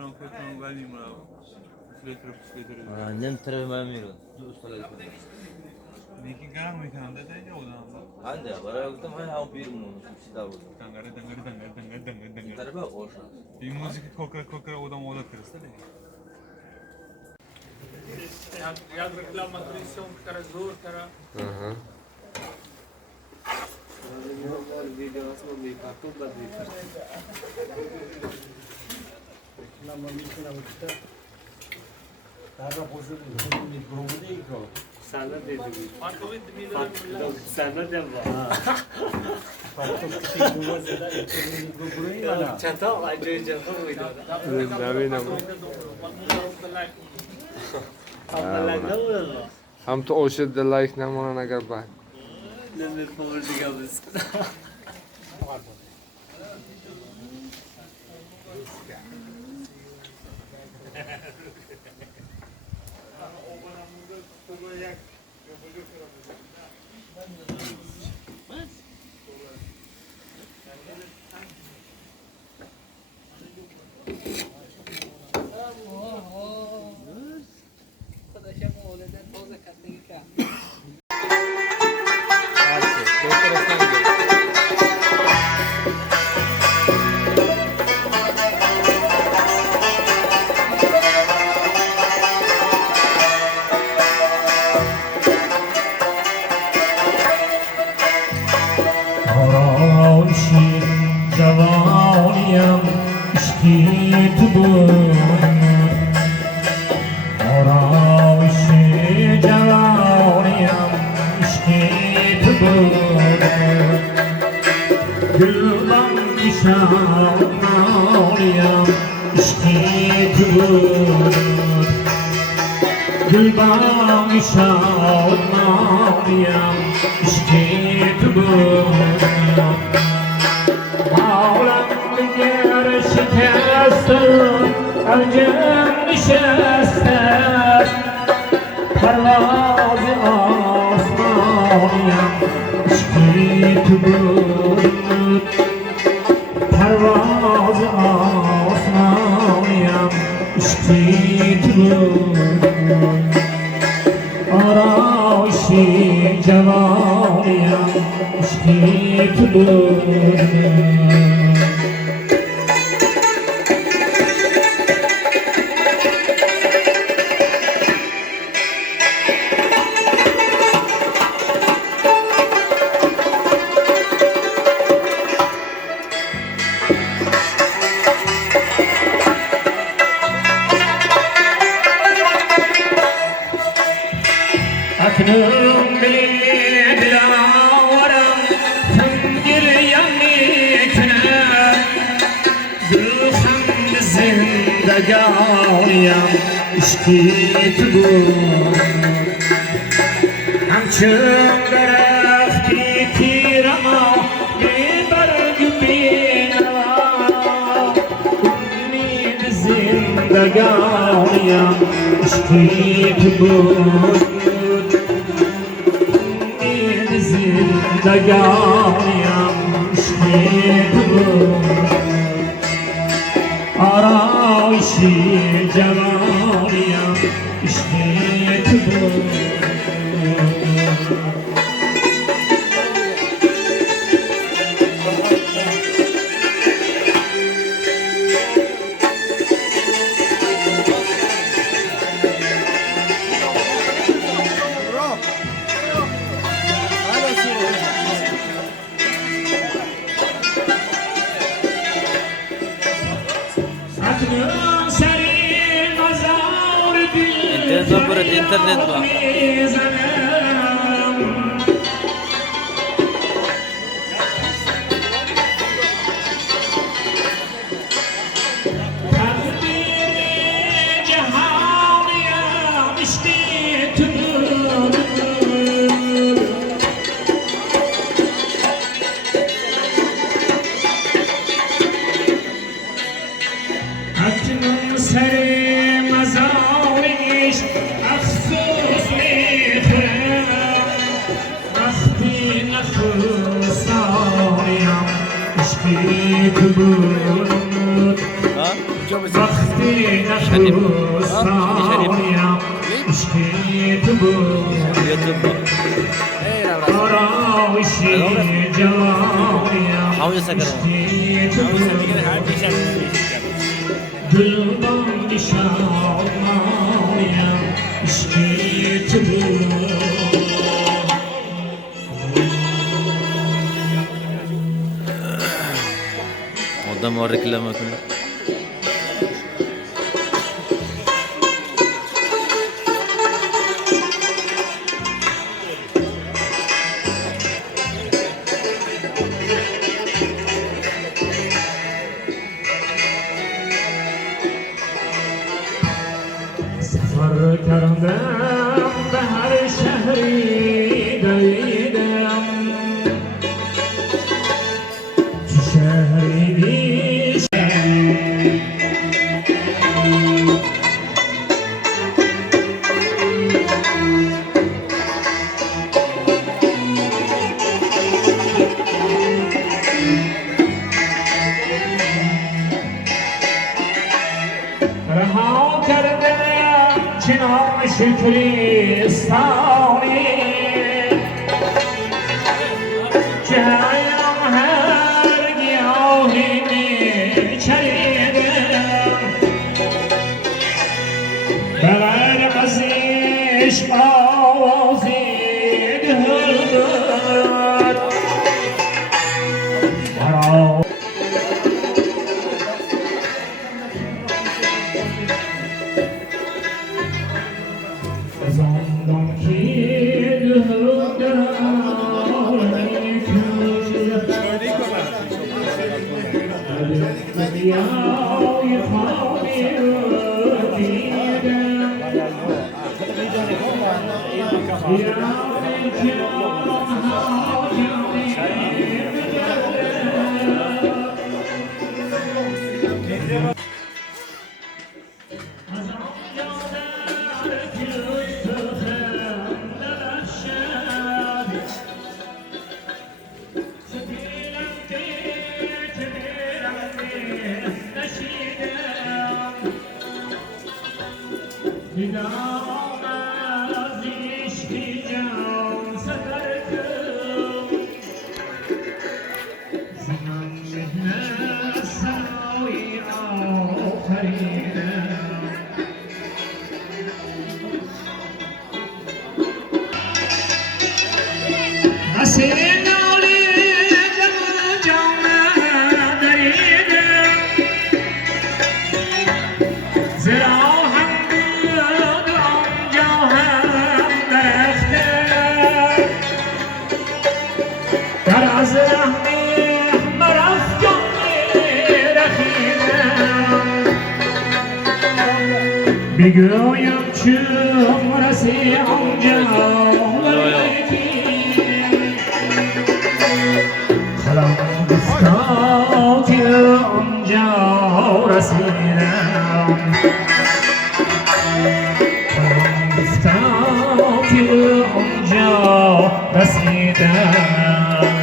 فرانك ولی مرا فلتر نم ترى ما میرون دوست دارم نیکی گرم میکنم ده دیگه بودم عنده برای گفتم های هم بیرون چیزا بود دنگره ترى بقى اوشا این موزیک کوکر اودم اودا فرستاده Jak reklamatrice care zor care هم تو اوشد لایک نمونن اگر بعد internet var. وقتی نخوستایم عشقی تو بود آرایشی جوایم عشقی تو بود دلبان شادمانیم عشقی تو بود قدام اوريك لما كنا سفر کردم به هر شهری دویدم چه شهری رها کردم چنان شکرستانی که هایم هر گیاهی میچریدم بغیر از عشق آوازی دهد مرا زندان کی بگویم چون رسی آنجا خلام گفتا که آنجا رسیدم خلام گفتا که آنجا رسیدم